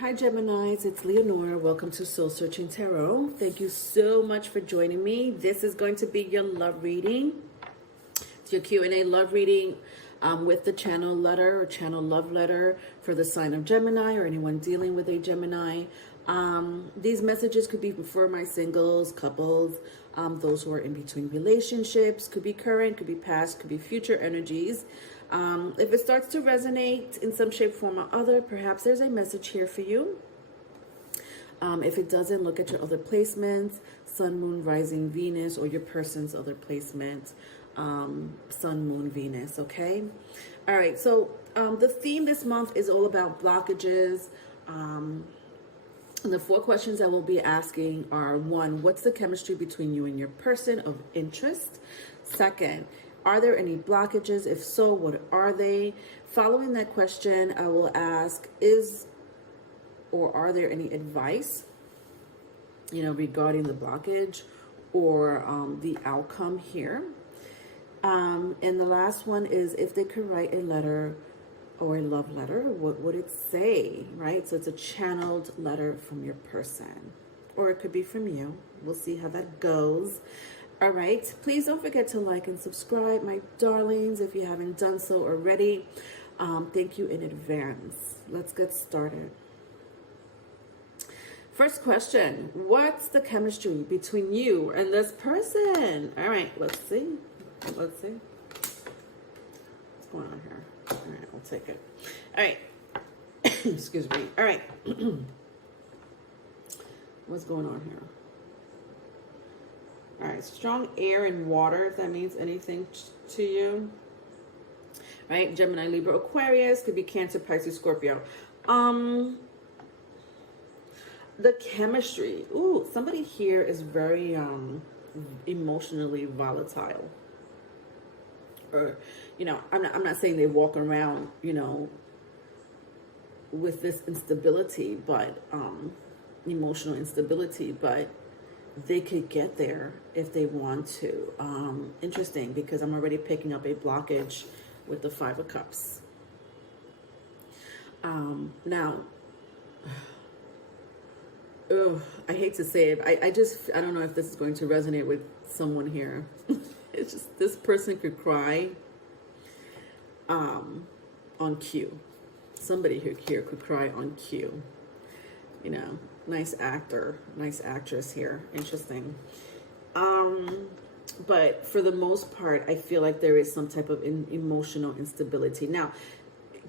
Hi Geminis, it's Leonora. Welcome to Soul Searching Tarot. Thank you so much for joining me. This is going to be your love reading. It's your Q&A love reading with the channel letter or channel love letter for the sign of Gemini or anyone dealing with a Gemini. These messages could be for my singles, couples, those who are in between relationships, could be current, could be past, could be future energies. If it starts to resonate in some shape, form, or other, perhaps there's a message here for you. If it doesn't, look at your other placements, Sun, Moon, Rising, Venus, or your person's other placement, Sun, Moon, Venus, okay? All right, so the theme this month is all about blockages. And the 4 questions I will be asking are: 1, what's the chemistry between you and your person of interest? 2nd, are there any blockages? If so, what are they? Following that question, I will ask, are there any advice, regarding the blockage or the outcome here? And the last one is, if they could write a letter or a love letter, what would it say, right? So it's a channeled letter from your person, or it could be from you. We'll see how that goes. All right, please don't forget to like and subscribe, my darlings, if you haven't done so already. Thank you in advance. Let's get started. First question: what's the chemistry between you and this person? All right, let's see. What's going on here? All right, I'll take it. All right. Excuse me. All right. What's going on here? All right, strong air and water, if that means anything to you. All right, Gemini, Libra, Aquarius, could be Cancer, Pisces, Scorpio. The chemistry. Ooh, somebody here is very emotionally volatile. Or, I'm not saying they walk around, with this instability, but emotional instability, but they could get there if they want to. Interesting, because I'm already picking up a blockage with the 5 of Cups. Now, I hate to say it. I don't know if this is going to resonate with someone here. It's just, this person could cry on cue. Somebody here could cry on cue. Nice actor, nice actress here. Interesting. But for the most part, I feel like there is some type of emotional instability. Now,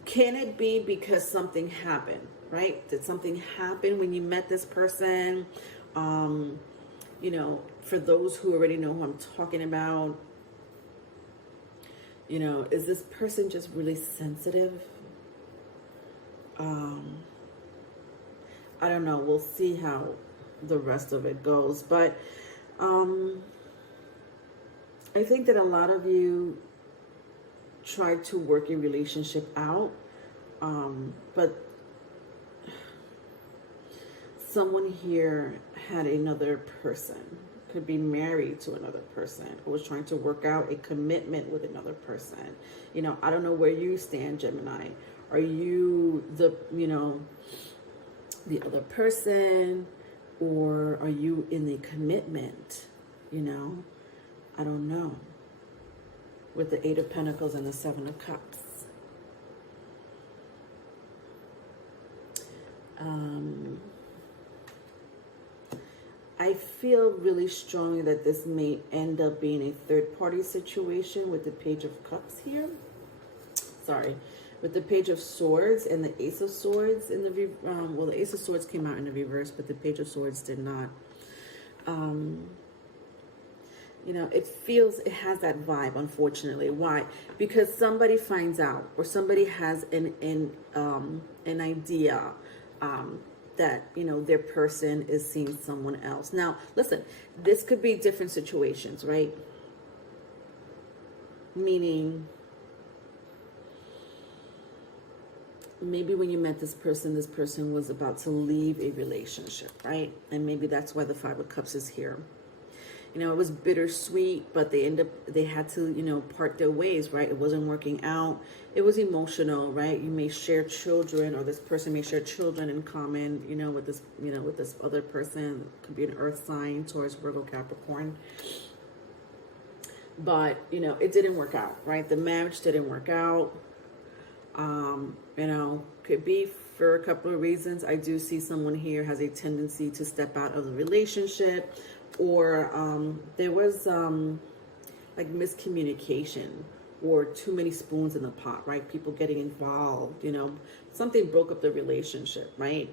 can it be because something happened, right? Did something happen when you met this person? For those who already know who I'm talking about, is this person just really sensitive? I don't know. We'll see how the rest of it goes. But I think that a lot of you tried to work a relationship out, but someone here had another person, could be married to another person, or was trying to work out a commitment with another person. I don't know where you stand, Gemini. Are you the other person, or are you in the commitment? I don't know. With the 8 of Pentacles and the 7 of Cups. I feel really strongly that this may end up being a third-party situation with the Page of Cups here. Sorry. With the Page of Swords and the Ace of Swords in the the Ace of Swords came out in the reverse, but the Page of Swords did not. It has that vibe, unfortunately. Why? Because somebody finds out, or somebody has an idea that their person is seeing someone else. Now, listen, this could be different situations, right? Meaning, maybe when you met this person was about to leave a relationship, right? And maybe that's why the 5 of Cups is here. You know, it was bittersweet, but they had to, you know, part their ways, right? It wasn't working out. It was emotional, right? You may share children, or this person may share children in common, you know, with this other person. Could be an earth sign, Taurus, Virgo, Capricorn. But, you know, it didn't work out, right? The marriage didn't work out. You know, could be for a couple of reasons. I do see someone here has a tendency to step out of the relationship, or there was like miscommunication, or too many spoons in the pot, right? People getting involved, you know, something broke up the relationship, right?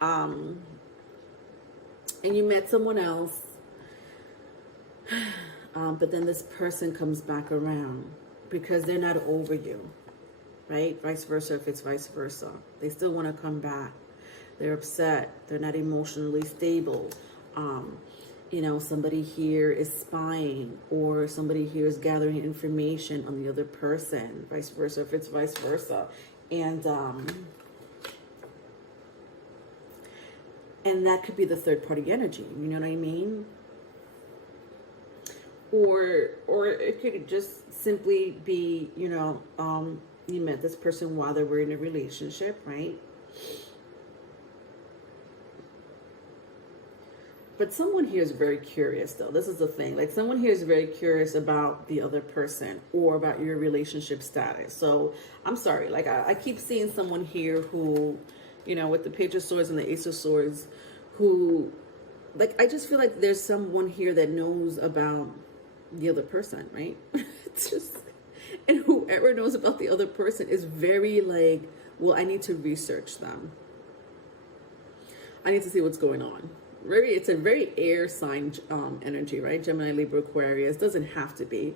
And you met someone else, but then this person comes back around because they're not over you. Right? Vice versa, if it's vice versa. They still want to come back. They're upset. They're not emotionally stable. You know, somebody here is spying, or somebody here is gathering information on the other person. Vice versa, if it's vice versa. And that could be the third party energy. You know what I mean? Or it could just simply be, you know, you met this person while they were in a relationship, right? But someone here is very curious, though. This is the thing. Like, someone here is very curious about the other person, or about your relationship status. So I'm sorry. Like, I keep seeing someone here who, you know, with the Page of Swords and the Ace of Swords, who, like, I just feel like there's someone here that knows about the other person, right? It's just... And whoever knows about the other person is very like, well, I need to research them. I need to see what's going on. It's a very air sign energy, right? Gemini, Libra, Aquarius. Doesn't have to be.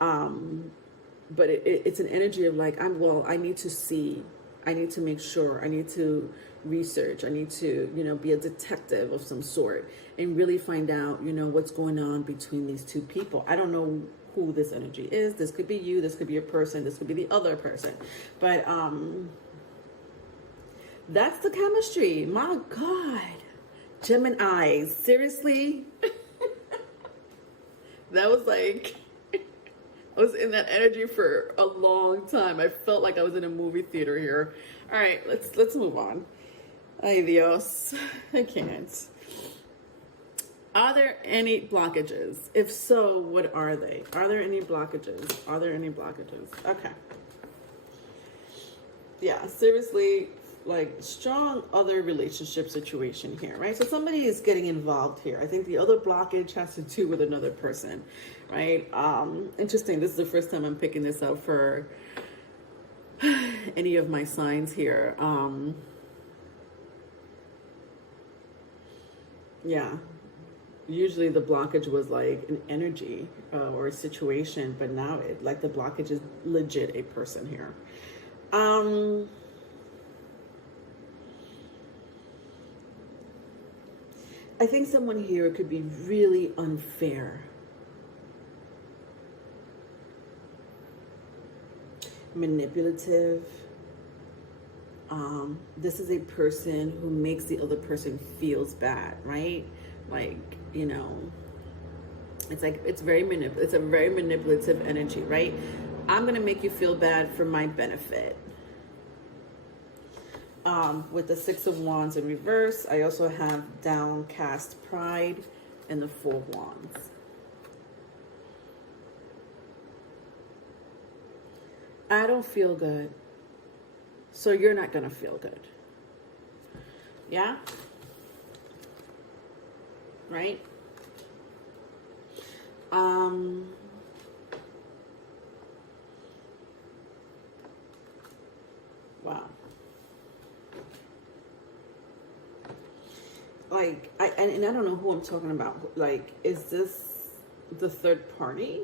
But it's an energy of like, I need to see. I need to make sure. I need to research. I need to, you know, be a detective of some sort and really find out, you know, what's going on between these two people. I don't know who this energy is. This could be you, this could be a person, this could be the other person. But that's the chemistry. My God. Gemini, seriously? That was like, I was in that energy for a long time. I felt like I was in a movie theater here. All right, let's move on. Ay Dios, I can't. Are there any blockages? If so, what are they? Are there any blockages? Are there any blockages? Okay. Yeah, seriously, like strong other relationship situation here, right? So somebody is getting involved here. I think the other blockage has to do with another person, right? Interesting. This is the first time I'm picking this up for any of my signs here. Yeah. Usually the blockage was like an energy or a situation, but now like the blockage is legit a person here. I think someone here could be really unfair. Manipulative. This is a person who makes the other person feels bad, right? Like, you know, it's like, it's a very manipulative energy, right? I'm going to make you feel bad for my benefit. With the Six of Wands in reverse, I also have downcast pride and the Four of Wands. I don't feel good, so you're not going to feel good. Yeah? Right? Wow. Like, and I don't know who I'm talking about. Like, is this the third party?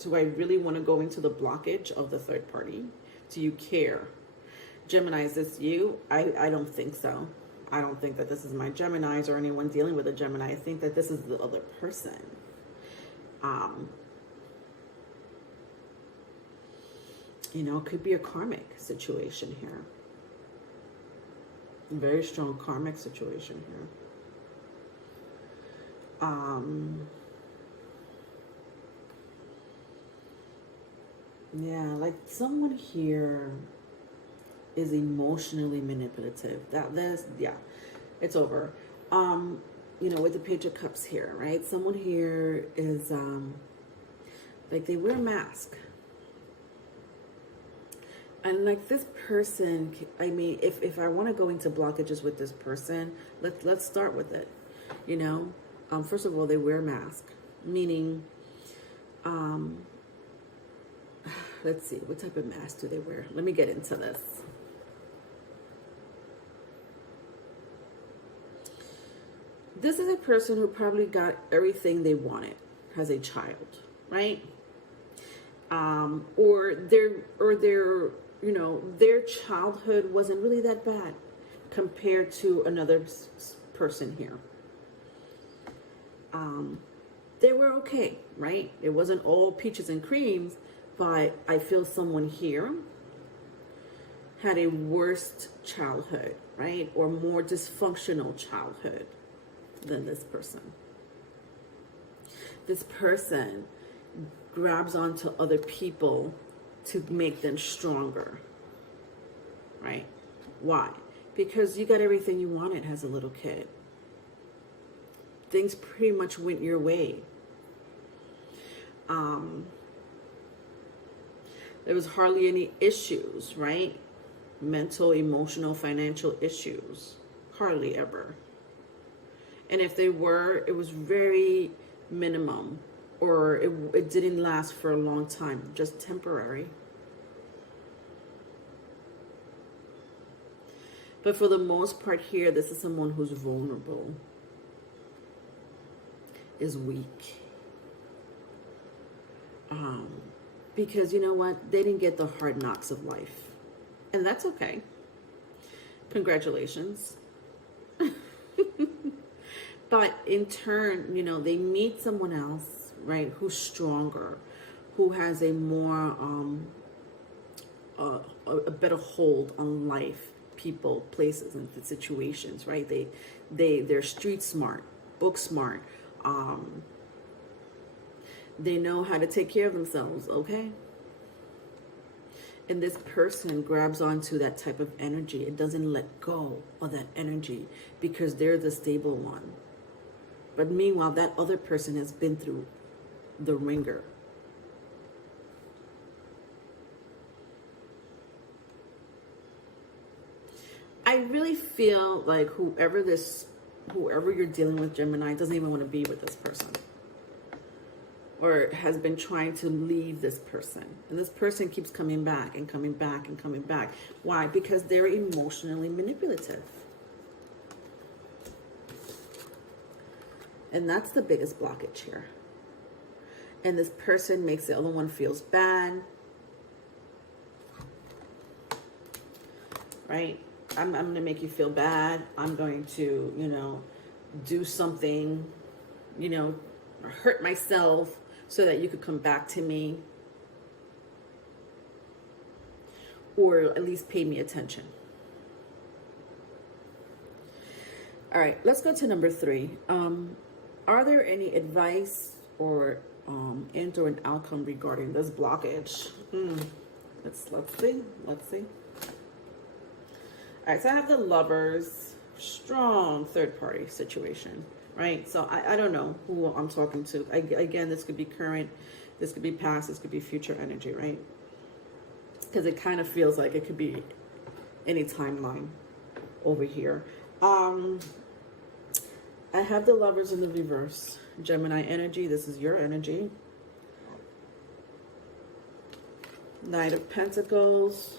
Do I really want to go into the blockage of the third party? Do you care? Gemini, is this you? I don't think so. I don't think that this is my Geminis or anyone dealing with a Gemini. I think that this is the other person. You know, it could be a karmic situation here. A very strong karmic situation here. Yeah, like someone here is emotionally manipulative. That's yeah, it's over. You know, with the Page of Cups here, right? Someone here is like they wear a mask. And like this person, I mean, if I want to go into blockages with this person, let's start with it. You know, first of all, they wear a mask, meaning, let's see, what type of mask do they wear? Let me get into this. This is a person who probably got everything they wanted as a child, right? Or their you know, their childhood wasn't really that bad compared to another person here. They were okay, right? It wasn't all peaches and creams, but I feel someone here had a worse childhood, right? Or more dysfunctional childhood than this person. This person grabs onto other people to make them stronger, right? Why? Because you got everything you wanted as a little kid. Things pretty much went your way. There was hardly any issues, right? Mental, emotional, financial issues. Hardly ever. And if they were, it was very minimum, or it didn't last for a long time, just temporary. But for the most part here, this is someone who's vulnerable, is weak. Because you know what? They didn't get the hard knocks of life. And that's okay. Congratulations. But in turn, you know, they meet someone else, right, who's stronger, who has a more, a better hold on life, people, places, and situations, right? They're street smart, book smart. They know how to take care of themselves, okay? And this person grabs onto that type of energy. It doesn't let go of that energy because they're the stable one. But meanwhile, that other person has been through the ringer. I really feel like whoever you're dealing with, Gemini, doesn't even want to be with this person. Or has been trying to leave this person. And this person keeps coming back and coming back and coming back. Why? Because they're emotionally manipulative. And that's the biggest blockage here. And this person makes the other one feels bad. Right? I'm going to make you feel bad. I'm going to, you know, do something, you know, hurt myself so that you could come back to me. Or at least pay me attention. All right, let's go to number 3. Are there any advice or end or an outcome regarding this blockage? Let's see. All right, so I have the Lovers, strong third party situation, right? So I don't know who I'm talking to. Again, this could be current, this could be past, this could be future energy, right? Because it kind of feels like it could be any timeline over here. I have the Lovers in the reverse. Gemini energy, this is your energy. Knight of Pentacles.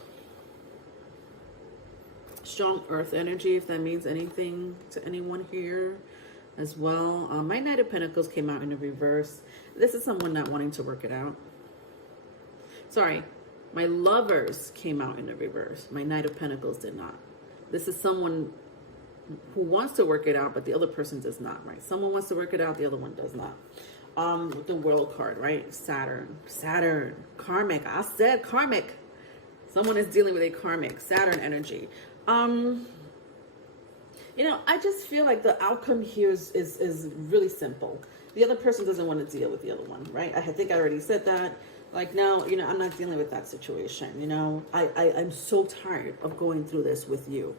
Strong earth energy, if that means anything to anyone here as well. My Knight of Pentacles came out in the reverse. This is someone not wanting to work it out. Sorry, my Lovers came out in the reverse. My Knight of Pentacles did not. This is someone who wants to work it out, but the other person does not, right? Someone wants to work it out, the other one does not. The World card, right? Saturn, karmic. I said karmic. Someone is dealing with a karmic Saturn energy. You know, I just feel like the outcome here is really simple. The other person doesn't want to deal with the other one, right? I think I already said that. Like, no, I'm not dealing with that situation. I'm so tired of going through this with you.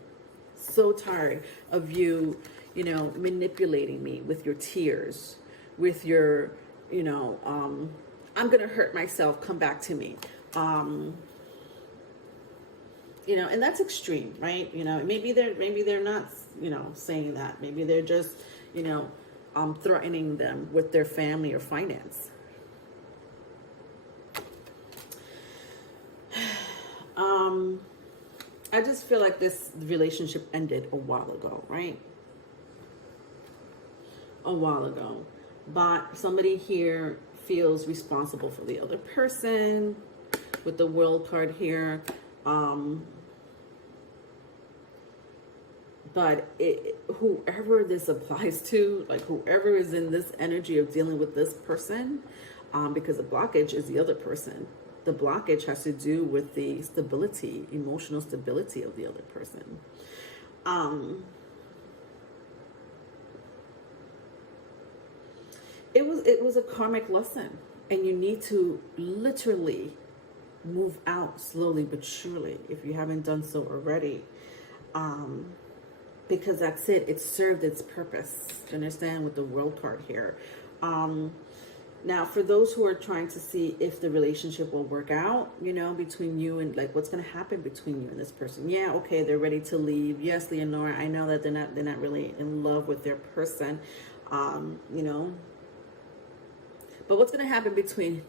So tired of you, manipulating me with your tears, with your, I'm going to hurt myself, come back to me. And that's extreme, right? Maybe they're not, saying that. Maybe they're just, threatening them with their family or finance. I just feel like this relationship ended a while ago, right? A while ago. But somebody here feels responsible for the other person with the World card here. But whoever this applies to, like whoever is in this energy of dealing with this person, because the blockage is the other person. The blockage has to do with the stability, emotional stability of the other person. It was a karmic lesson, and you need to literally move out slowly but surely if you haven't done so already. Because that's it. It served its purpose. Do you understand? With the World card here. Now, for those who are trying to see if the relationship will work out, between you and like what's going to happen between you and this person. Yeah, okay, they're ready to leave. Yes, Leonora, I know that they're not really in love with their person, But what's going to happen between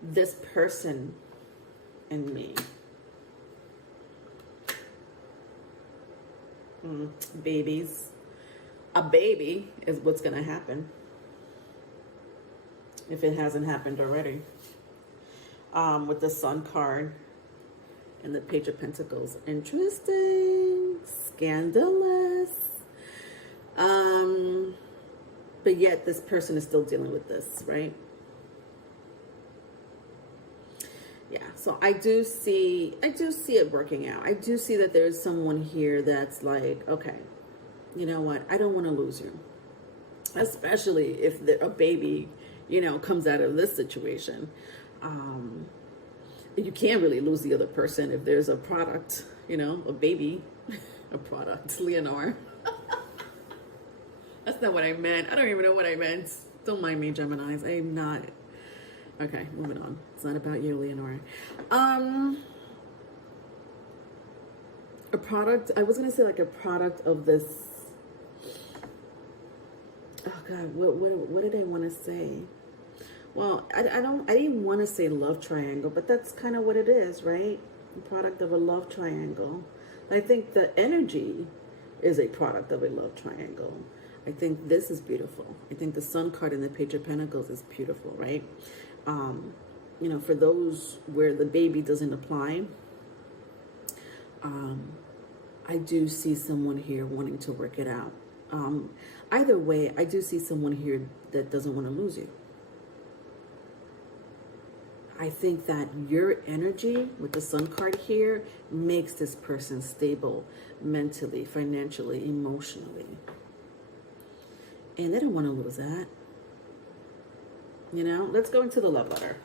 this person and me? Babies. A baby is what's going to happen. If it hasn't happened already. With the Sun card and the Page of Pentacles. Interesting. Scandalous. But yet this person is still dealing with this, right? Yeah, so I do see it working out. I do see that there's someone here that's like, okay, you know what? I don't want to lose you. Especially if a baby, comes out of this situation. You can't really lose the other person if there's a product, a baby, a product, Leonore. That's not what I meant. I don't even know what I meant. Don't mind me, Geminis. I am not. Okay, moving on. It's not about you, Leonore. A product, I was going to say like a product of this. Oh God, what did I want to say? Well, I didn't want to say love triangle, but that's kind of what it is, right? A product of a love triangle. I think the energy is a product of a love triangle. I think this is beautiful. I think the Sun card in the Page of Pentacles is beautiful, right? For those where the baby doesn't apply, I do see someone here wanting to work it out. Either way, I do see someone here that doesn't want to lose you. I think that your energy with the Sun card here makes this person stable mentally, financially, emotionally. And they don't want to lose that. Let's go into the love letter.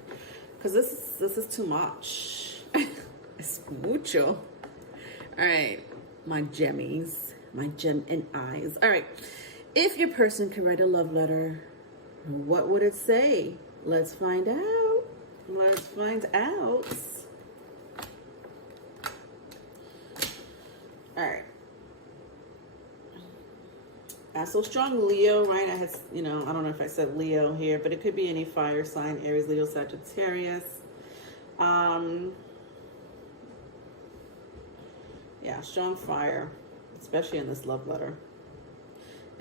Because this is too much. It's mucho. All right, my gemmies, my gem and eyes. All right, if your person could write a love letter, what would it say? Let's find out. Let's find out. All right. So strong Leo, right? I had, I don't know if I said Leo here, but it could be any fire sign, Aries, Leo, Sagittarius. Yeah, strong fire, especially in this love letter,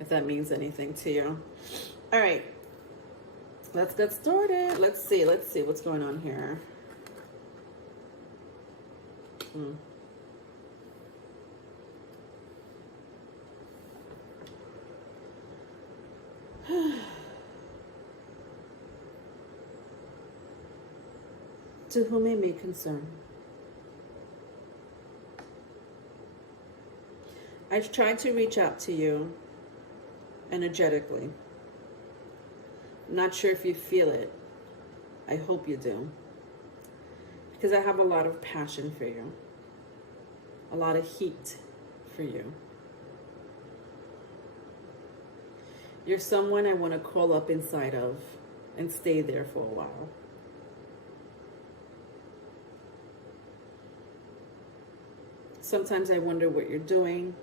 if that means anything to you. All right, let's get started. Let's see what's going on here. To whom it may concern. I've tried to reach out to you energetically. I'm not sure if you feel it. I hope you do. Because I have a lot of passion for you, a lot of heat for you. You're someone I want to crawl up inside of and stay there for a while. Sometimes I wonder what you're doing,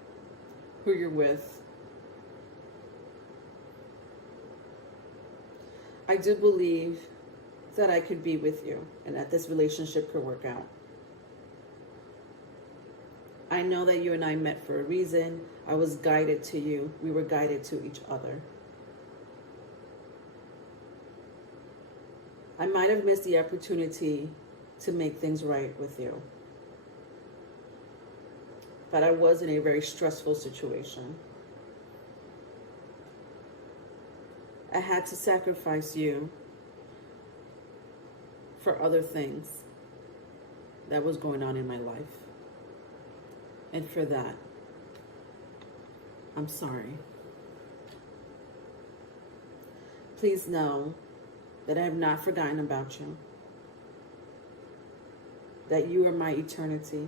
who you're with. I do believe that I could be with you and that this relationship could work out. I know that you and I met for a reason. I was guided to you. We were guided to each other. I might have missed the opportunity to make things right with you. But I was in a very stressful situation. I had to sacrifice you for other things that was going on in my life. And for that, I'm sorry. Please know that I have not forgotten about you. That you are my eternity.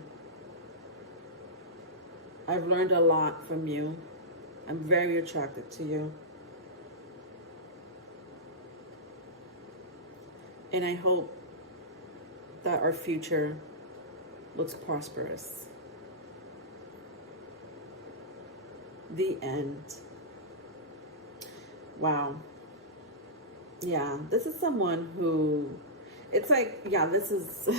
I've learned a lot from you. I'm very attracted to you. And I hope that our future looks prosperous. The end. Wow. Yeah, this is someone who, it's like, yeah, this is,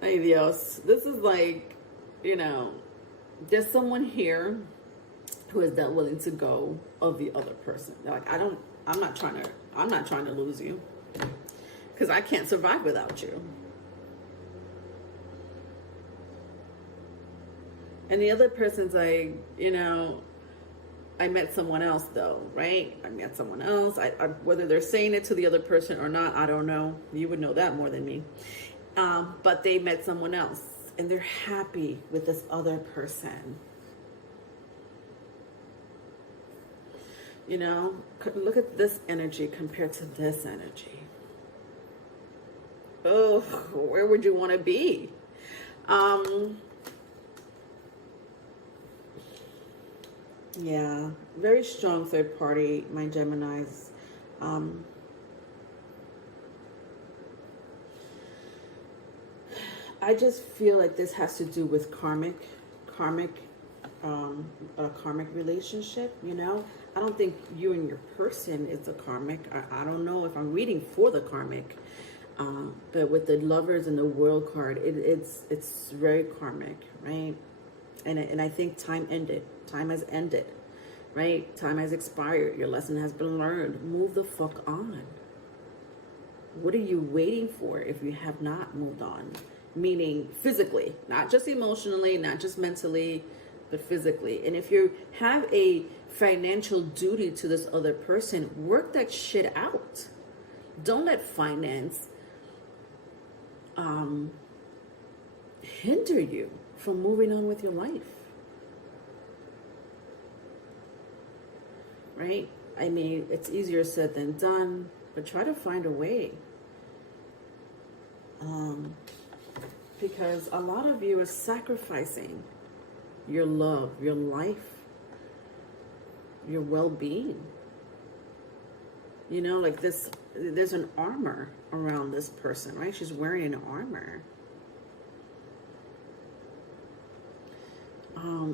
ay Dios, this is like, you know, there's someone here who is that willing to go of the other person. They're like, I'm not trying to lose you because I can't survive without you. And the other person's like, you know, I met someone else though, right? I met someone else. Whether they're saying it to the other person or not, I don't know. You would know that more than me. But they met someone else and they're happy with this other person. You know, look at this energy compared to this energy. Oh, where would you want to be? Yeah, very strong third party, my Geminis. I just feel like this has to do with a karmic relationship, you know? I don't think you and your person is a karmic. I don't know if I'm reading for the karmic. But with the lovers and the world card, it's very karmic, right? And I think time ended. Time has ended, right? Time has expired. Your lesson has been learned. Move the fuck on. What are you waiting for if you have not moved on? Meaning physically, not just emotionally, not just mentally, but physically. And if you have a financial duty to this other person, work that shit out. Don't let finance hinder you from moving on with your life. Right? I mean, it's easier said than done, but try to find a way. Because a lot of you are sacrificing your love, your life, your well-being. You know, like this, there's an armor around this person, right? She's wearing an armor.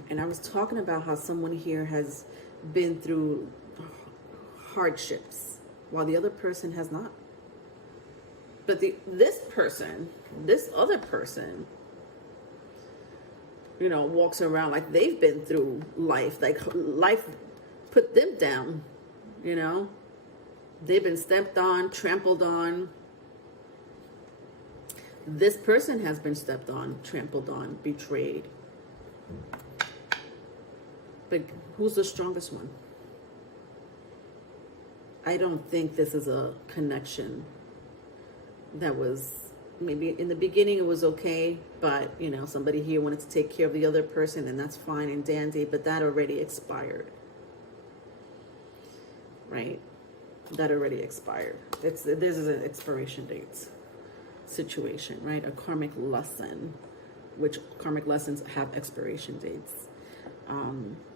And I was talking about how someone here has been through hardships while the other person has not. But this other person, you know, walks around like they've been through life, like life put them down, you know. They've been stepped on, trampled on. This person has been stepped on, trampled on, betrayed. But who's the strongest one? I don't think this is a connection that was, maybe in the beginning it was okay, but, you know, somebody here wanted to take care of the other person, and that's fine and dandy, but that already expired. Right? that already expired. This is an expiration date situation, right? A karmic lesson, which karmic lessons have expiration dates.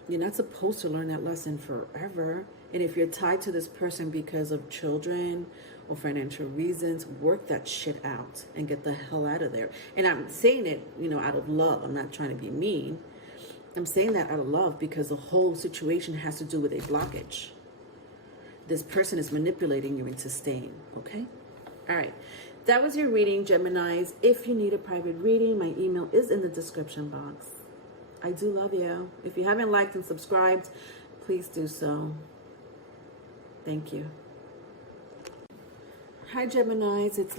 You're not supposed to learn that lesson forever. And if you're tied to this person because of children or financial reasons, work that shit out and get the hell out of there. And I'm saying it, out of love. I'm not trying to be mean. I'm saying that out of love because the whole situation has to do with a blockage. This person is manipulating you into staying, okay? All right. That was your reading, Geminis. If you need a private reading, my email is in the description box. I do love you. If you haven't liked and subscribed, please do so. Thank you. Hi, Geminis. It's